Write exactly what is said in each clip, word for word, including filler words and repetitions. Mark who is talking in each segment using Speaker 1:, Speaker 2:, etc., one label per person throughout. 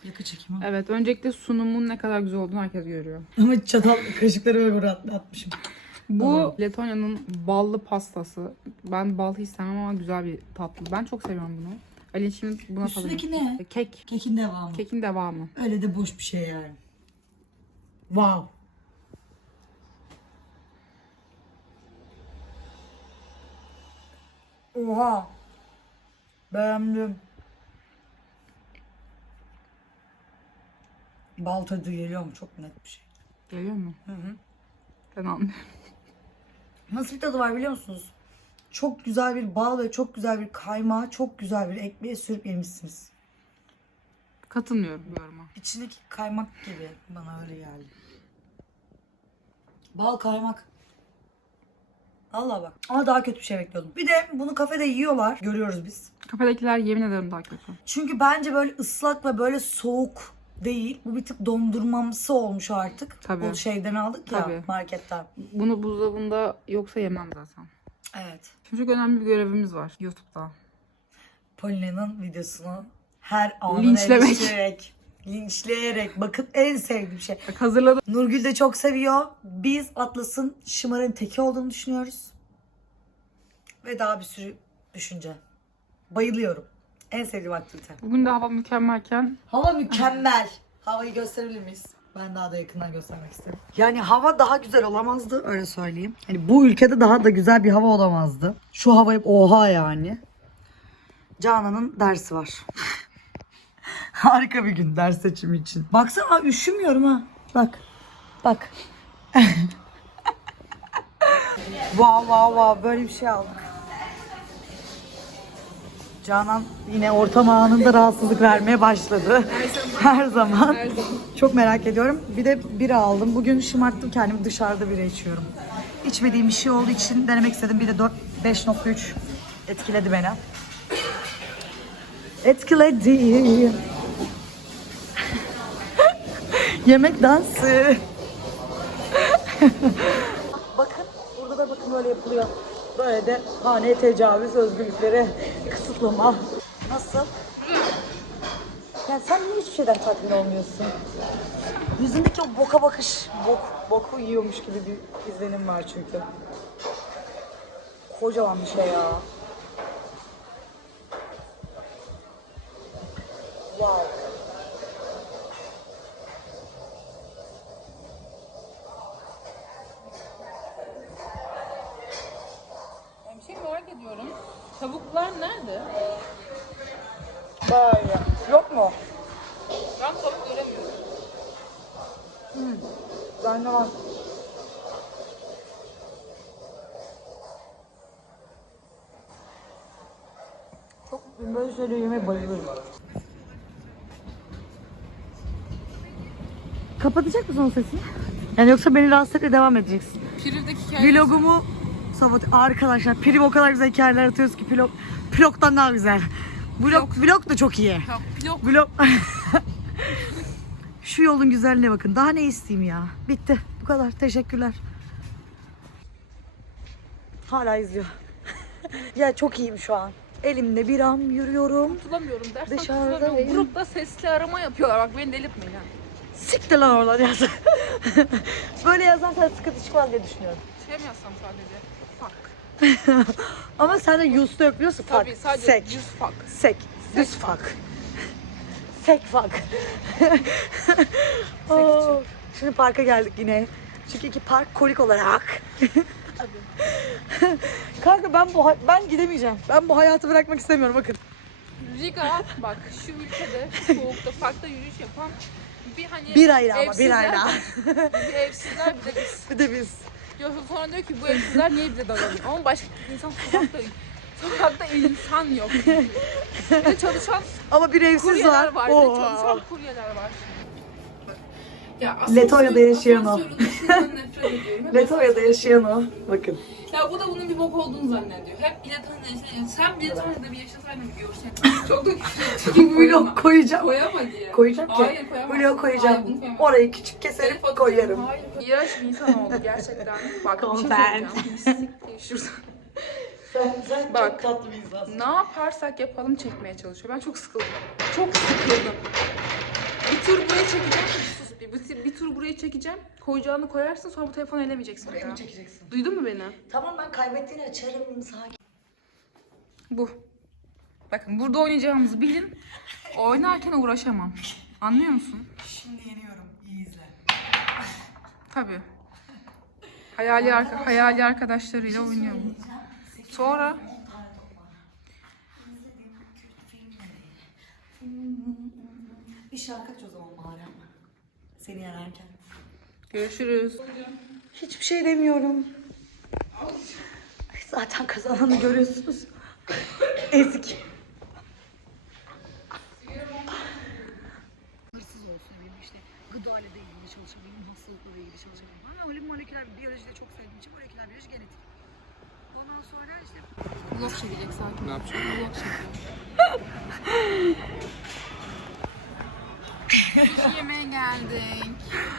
Speaker 1: Yakı çekimi.
Speaker 2: Evet, öncelikle sunumun ne kadar güzel olduğunu herkes görüyor.
Speaker 1: Ama çatal kaşıkları böyle buraya atmışım.
Speaker 2: Bu Letonya'nın ballı pastası. Ben bal hiç sevmem ama güzel bir tatlı. Ben çok seviyorum bunu. Ali şimdi buna
Speaker 1: Üstündeki
Speaker 2: tadayım.
Speaker 1: ne?
Speaker 2: Kek.
Speaker 1: Kekin devamı.
Speaker 2: Kekin devamı.
Speaker 1: Öyle de boş bir şey yani. Wow. Oha. Beğendim. Bal tadı geliyor mu? Çok net bir şey.
Speaker 2: Geliyor mu?
Speaker 1: Hı hı.
Speaker 2: Ben anlıyorum.
Speaker 1: Nasıl bir tadı var biliyor musunuz? Çok güzel bir bal ve çok güzel bir kaymağı, çok güzel bir ekmeğe sürüp yemişsiniz.
Speaker 2: Katılmıyorum bu yoruma.
Speaker 1: İçindeki kaymak gibi bana öyle geldi. Bal kaymak. Allah bak. Ama daha kötü bir şey bekliyordum. Bir de bunu kafede yiyorlar. Görüyoruz biz.
Speaker 2: Kafedekiler yemin ederim daha kötü.
Speaker 1: Çünkü bence böyle ıslak ve böyle soğuk değil. Bu bir tık dondurmamsı olmuş artık.
Speaker 2: Tabii.
Speaker 1: O şeyden aldık ya
Speaker 2: Tabii.
Speaker 1: marketten.
Speaker 2: Bunu buzdolabında yoksa yemem zaten.
Speaker 1: Evet.
Speaker 2: Şimdi çok önemli bir görevimiz var YouTube'da.
Speaker 1: Polina'nın videosunu her anı
Speaker 2: Linçlemek.
Speaker 1: eleştirerek, linçleyerek. Bakın en sevdiğim şey.
Speaker 2: Bak hazırladım.
Speaker 1: Nurgül de çok seviyor. Biz Atlas'ın şımarın teki olduğunu düşünüyoruz. Ve daha bir sürü düşünce. Bayılıyorum. En sevdiğim aktivite.
Speaker 2: Bugün de hava mükemmelken
Speaker 1: Hava mükemmel. Havayı gösterebilir miyiz? Ben daha da yakından göstermek istedim. Yani hava daha güzel olamazdı öyle söyleyeyim. Yani bu ülkede daha da güzel bir hava olamazdı. Şu hava hep oha yani. Canan'ın dersi var. Harika bir gün ders seçimi için. Baksana üşümüyorum ha. Bak. Bak. Wow wow wow böyle bir şey aldık. Canan yine ortam anında rahatsızlık vermeye başladı. Her zaman. Her zaman. Çok merak ediyorum. Bir de bira aldım. Bugün şımarttım kendimi, dışarıda bira içiyorum. İçmediğim bir şey olduğu için denemek istedim. Bir de dört, beş nokta üç etkiledi beni. Etkiledi. Yemek dansı. Bakın burada da bakın böyle yapılıyor. Böyle de haneye tecavüz, özgürlükleri kısıtlama. Nasıl? Ya sen niye hiçbir şeyden tatmin olmuyorsun? Yüzündeki o boka bakış, bok, boku yiyormuş gibi bir izlenim var çünkü. Kocaman bir şey ya. Wow.
Speaker 2: Ben bir şey merak ediyorum. Tavuklar nerede?
Speaker 1: Böyle. Yok mu?
Speaker 2: Ben tavuk göremiyorum.
Speaker 1: Hmm. Bende var. Çok böyle şeyleri yemeye bayılıyorum. Kapatacak mısın o sesini? Yani yoksa beni rahatsız etmeye devam edeceksin.
Speaker 2: Piriv'deki hikaye.
Speaker 1: Vlogumu sabote. Arkadaşlar Priv o kadar güzel hikayeler atıyoruz ki vlog, vlogdan daha güzel. Vlog, vlog da çok iyi.
Speaker 2: Yok.
Speaker 1: Vlog. Şu yolun güzelliğine bakın. Daha ne isteyeyim ya. Bitti. Bu kadar. Teşekkürler. Hala izliyor. Ya çok iyiyim şu an. Elimde biram yürüyorum.
Speaker 2: Tutulamıyorum dersen
Speaker 1: Dışarıda
Speaker 2: tutulamıyorum.
Speaker 1: değil.
Speaker 2: Grupta sesli arama yapıyorlar. Bak beni delirtmeyin ha.
Speaker 1: Siktir lan oradan yaz. Böyle yazarsan sıkıntı çıkmaz diye düşünüyorum.
Speaker 2: Şey mi yazsam sadece? Fuck.
Speaker 1: Ama sen de used yok biliyorsun.
Speaker 2: Tabii
Speaker 1: Fuck.
Speaker 2: sadece
Speaker 1: Sek.
Speaker 2: yüz fuck.
Speaker 1: Sek. Düz fuck. Sek fuck. Oo. Şimdi parka geldik yine. Çünkü iki park kolik olarak. Kanka ben bu ben gidemeyeceğim. Ben bu hayatı bırakmak istemiyorum bakın.
Speaker 2: Riga bak şu ülkede soğukta parkta yürüyüş yapan bir hani
Speaker 1: Bir ayla ama bir
Speaker 2: evsizler
Speaker 1: ayla.
Speaker 2: var. Bir evsizler bir de biz.
Speaker 1: Bir de biz.
Speaker 2: Diyor, sonra diyor ki bu evsizler niye bize dalalım? Ama başka insan sokakta sokakta insan yok. Bir de çalışan
Speaker 1: Ama bir evsiz
Speaker 2: kuryeler
Speaker 1: var.
Speaker 2: var. Bir de
Speaker 1: Oo.
Speaker 2: çalışan kuryeler var. Ya
Speaker 1: Letonya'da yaşayan o.
Speaker 2: asansörün nefret ediyorum. Hep
Speaker 1: Letonya'da yaşayan o. Bakın.
Speaker 2: Ya bu da bunun bir bok olduğunu zannediyor. Hep Letonya'da yaşayan. Sen Letonya'da bir yaşasaydın bir görsen. Çok da küçük.
Speaker 1: Vlog koyacağım.
Speaker 2: Koyama diye.
Speaker 1: Koyacağım ki.
Speaker 2: Hayır koyamazsın.
Speaker 1: Vlog koyacağım.
Speaker 2: Hayır, bunu koyamazsın.
Speaker 1: Orayı küçük keserim
Speaker 2: Telefon
Speaker 1: koyarım.
Speaker 2: Hayır. İğrenç bir insan oldu gerçekten. Bak bir şey
Speaker 1: Content.
Speaker 2: söyleyeceğim. Şurada.
Speaker 1: Sen, sen
Speaker 2: Bak.
Speaker 1: çok tatlı bir insansın.
Speaker 2: Ne yaparsak yapalım çekmeye çalışıyor. Ben çok sıkıldım. Çok sıkıldım. tur buraya çekeceğim. Sus bir, bir, bir tur buraya çekeceğim. Koyacağını koyarsın sonra bu telefonu elemeyeceksin.
Speaker 1: Buraya mı çekeceksin?
Speaker 2: Duydun mu beni?
Speaker 1: Tamam ben kaybettiğini açarım sakin.
Speaker 2: Bu. Bakın burada oynayacağımızı bilin. Oynarken uğraşamam. Anlıyor musun?
Speaker 1: Şimdi yeniyorum. İyi izle.
Speaker 2: Tabii. Hayali, arka, hayali arkadaşlarıyla oynuyor bu. Sonra
Speaker 1: Bir şarkı aç o zaman bari. Seni yererken.
Speaker 2: görüşürüz.
Speaker 1: Hiçbir şey demiyorum. Zaten kazananı görüyorsunuz. Ezik. Hırsız olsun benim işte gıda ile de ilgili çalışabileyim, hastalıkla ilgili çalışabileyim. Ama öyle moleküler biyoloji de çok sevdiğim için moleküler biyoloji genetik. Ondan sonra işte
Speaker 2: Vlog çekecek sakin.
Speaker 3: Ne yapacağım?
Speaker 2: Vlog çekiyor. Yemeğe geldik.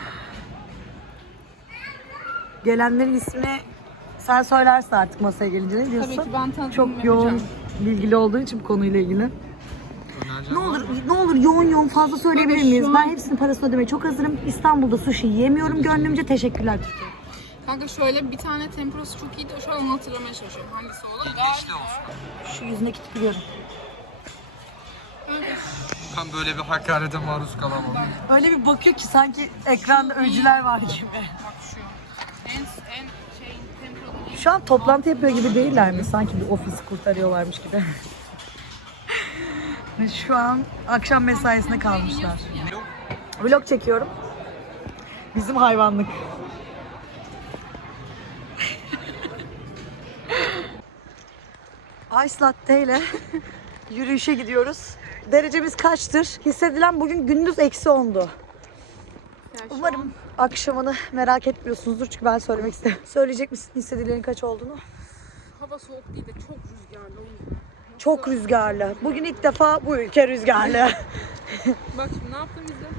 Speaker 1: gelenlerin ismi sen söylersin artık masaya gelince ne diyorsun?
Speaker 2: Tabii ki ben tanıtım
Speaker 1: Çok yoğun bilgili olduğu için bu konuyla ilgili. Ne olur ne olur yoğun yoğun fazla söyleyebilir miyiz? Ben hepsinin parasını ödemeye çok hazırım. İstanbul'da sushi yiyemiyorum gönlümce. Teşekkürler.
Speaker 2: Kanka şöyle bir tane temposu çok iyiydi. Şu an onu hatırlamaya çalışıyorum. Hangisi olur?
Speaker 1: Şu yüzündeki tipi görün.
Speaker 3: Ben böyle bir hakarete maruz kalamam.
Speaker 1: Öyle bir bakıyor ki sanki ekranda öncüler var gibi.
Speaker 2: Bak şu. En, en şey tempolu.
Speaker 1: Şu an toplantı yapıyor gibi değiller mi? Sanki bir ofis kurtarıyorlarmış gibi. Ve şu an akşam mesaisine kalmışlar. Vlog çekiyorum. Bizim hayvanlık. Ice latte ile yürüyüşe gidiyoruz. Derecemiz kaçtır? Hissedilen bugün gündüz eksi ondu. Umarım akşamını merak etmiyorsunuzdur çünkü ben söylemek istedim. Söyleyecek misin hissedilerin kaç olduğunu?
Speaker 2: Hava soğuk değil de çok rüzgarlı o yüzden.
Speaker 1: Çok rüzgarlı. Bugün ilk defa bu ülke rüzgarlı.
Speaker 2: Bak şimdi ne yaptım izle.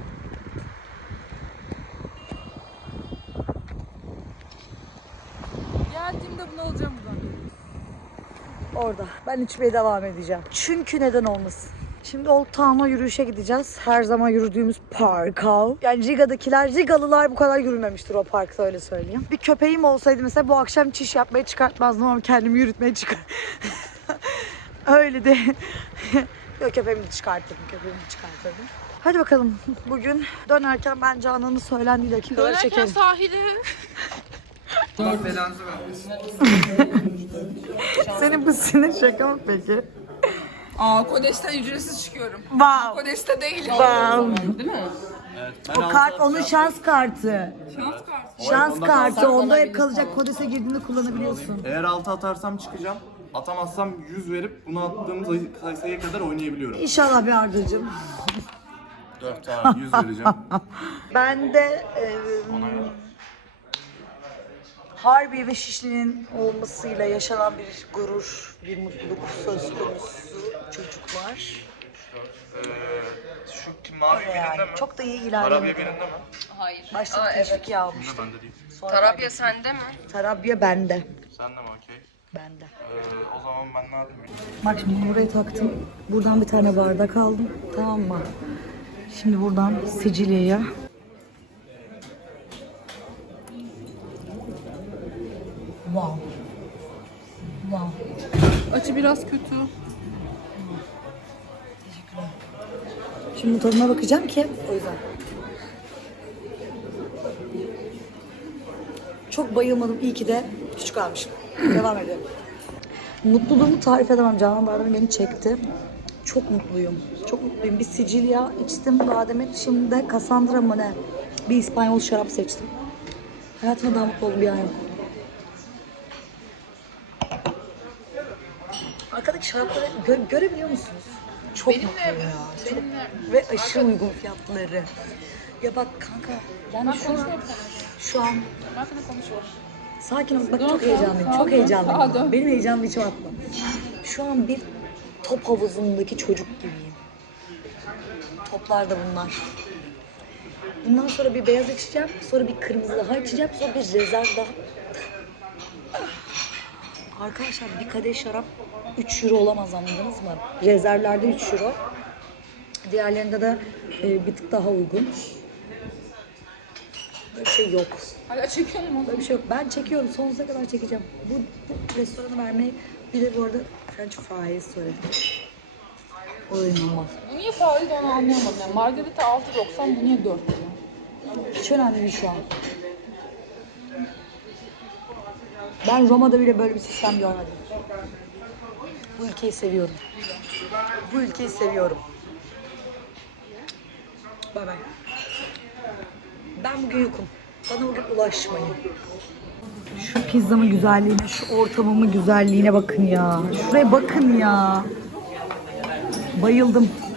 Speaker 2: Geldiğimde bunu alacağım buradan.
Speaker 1: Orada. Ben içmeye devam edeceğim. Çünkü neden olmasın? Şimdi Old Town'a yürüyüşe gideceğiz. Her zaman yürüdüğümüz parka. Yani Riga'dakiler, Rigalılar bu kadar yürümemiştir o parkta öyle söyleyeyim. Bir köpeğim olsaydı mesela bu akşam çiş yapmaya çıkartmazdım ama kendimi yürütmeye çıkar. Öyle de. Yok köpeğimi de çıkartırdım, köpeğimi de çıkartırdım. Hadi bakalım. Bugün dönerken ben Canan'ın söylendiği dakikaları
Speaker 2: Dönerken
Speaker 1: çekelim.
Speaker 2: sahile.
Speaker 3: Allah belanızı vermesin.
Speaker 1: Senin bu sinir şaka mı peki?
Speaker 2: Aa Kodes'ten ücretsiz çıkıyorum.
Speaker 1: Wow.
Speaker 2: Kodes'te değilim.
Speaker 1: Wow.
Speaker 2: Değil mi?
Speaker 1: O kart onun şans kartı.
Speaker 2: Şans kartı.
Speaker 1: Şans kartı. Onda hep kalacak. Kodese girdiğinde kullanabiliyorsun.
Speaker 4: Eğer altı atarsam çıkacağım. Atamazsam yüz verip bunu attığım sayı- sayıya kadar oynayabiliyorum.
Speaker 1: İnşallah bir Arda'cığım.
Speaker 4: dört tamam yüz vereceğim.
Speaker 1: Ben de e, Harbi ve Şişli'nin olmasıyla yaşanan bir gurur, bir mutluluk söz konusu çocuklar.
Speaker 4: Şu mavi
Speaker 1: Öyle yani. Çok da iyi ilerlemedi.
Speaker 4: birinde mi?
Speaker 5: Hayır.
Speaker 1: Başta
Speaker 5: Aa,
Speaker 1: teşvik
Speaker 5: evet.
Speaker 1: yağmıştı.
Speaker 4: Bende değil.
Speaker 1: Sonra
Speaker 5: Tarabya
Speaker 1: kaybettim.
Speaker 5: sende mi?
Speaker 1: Tarabya bende.
Speaker 4: Sen de mi okey?
Speaker 1: Bende.
Speaker 4: Ee, o zaman ben ne yapayım?
Speaker 1: Bak şimdi buraya taktım. Buradan bir tane bardak aldım. Tamam mı? Şimdi buradan Sicilya'ya. Wow. Wow.
Speaker 2: Açı biraz kötü.
Speaker 1: Şimdi tadına bakacağım ki o yüzden. Çok bayılmadım. İyi ki de küçük almışım. Devam edelim. Mutluluğumu tarif edemem. Canan Badem beni çekti. Çok mutluyum. Çok mutluyum. Bir Sicilya içtim daha demek. Şimdi de Cassandra mı ne? Bir İspanyol şarap seçtim. Hayatımda daha mutlu olduğum bir an yok. Arkadaki şarapları gö- görebiliyor musunuz? Çok mutlu ya. Çok. Ve aşırı uygun fiyatları. Ya bak kanka yani şu an, şu an
Speaker 2: Ben sana konuşuyorum.
Speaker 1: sakin ol. Bak çok heyecanlıyım. Çok heyecanlıyım. Benim heyecanımı içime atma. Şu an bir top havuzundaki çocuk gibiyim. Toplar da bunlar. Bundan sonra bir beyaz içeceğim. Sonra bir kırmızı daha içeceğim. Sonra bir rezerv daha. Arkadaşlar bir kadeh şarap üç euro olamaz anladınız mı? Rezervlerde üç euro. Diğerlerinde de e, bir tık daha uygun. Böyle bir şey yok.
Speaker 2: Hala çekiyor mu?
Speaker 1: Böyle bir şey yok. Ben çekiyorum. Sonsuza kadar çekeceğim. Bu, bu restoranı vermeyi bir de bu arada French fries söyledim. O da inanılmaz.
Speaker 2: Bu niye pahalıydı onu anlayamadım. Yani margarita altı doksan, bu niye dört lira?
Speaker 1: Hiç önemli değil şu an. Ben Roma'da bile böyle bir sistem görmedim. Bu ülkeyi seviyorum. Bu ülkeyi seviyorum. Bay bay. Ben bugün yokum. Bana bugün ulaşmayın. Şu pizzamın güzelliğine, şu ortamımın güzelliğine bakın ya. Şuraya bakın ya. Bayıldım.